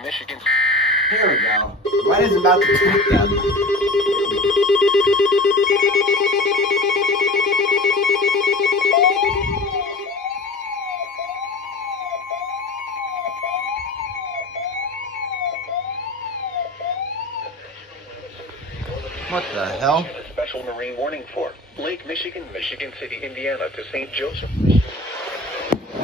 Michigan. Here we go. Ryan is about to tweet them. What the hell? A special marine warning for Lake Michigan, Michigan City, Indiana to St. Joseph, Michigan.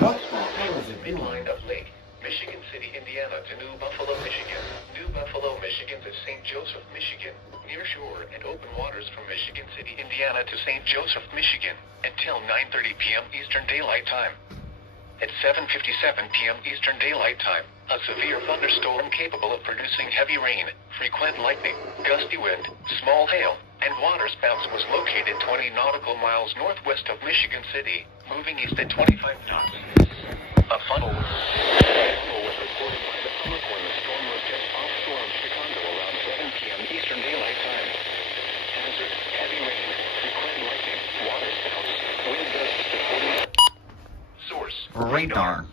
What the hell is it doing? Midline of Lake Michigan City, Indiana to New Buffalo, Michigan. New Buffalo, Michigan to St. Joseph, Michigan. Near shore and open waters from Michigan City, Indiana to St. Joseph, Michigan until 9:30 p.m. Eastern Daylight Time. At 7:57 p.m. Eastern Daylight Time, a severe thunderstorm capable of producing heavy rain, frequent lightning, gusty wind, small hail, and waterspouts was located 20 nautical miles northwest of Michigan City, moving east at 25 knots. A funnel was reported by the public when the storm was just offshore of Chicago around 7 p.m. Eastern Daylight Time. Hazard, heavy rain, frequent lightning, waterspouts, wind gusts to 40. Source: Radar.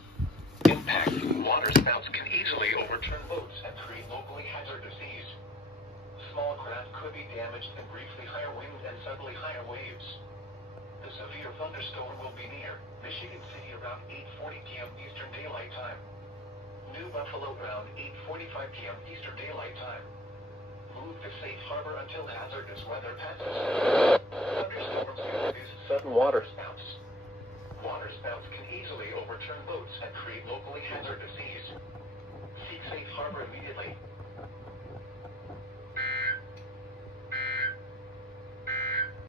Impact: waterspouts can easily overturn boats and create locally hazardous seas. Small craft could be damaged in briefly higher wind and suddenly higher waves. The severe thunderstorm will be near Michigan City around 8:40 p.m. Eastern Daylight Time. New Buffalo around 8:45 p.m. Eastern Daylight Time. Move to safe harbor until hazardous weather passes. Thunderstorms can produce sudden waterspouts. Waterspouts can easily overturn boats and create locally hazardous seas. Seek safe harbor immediately.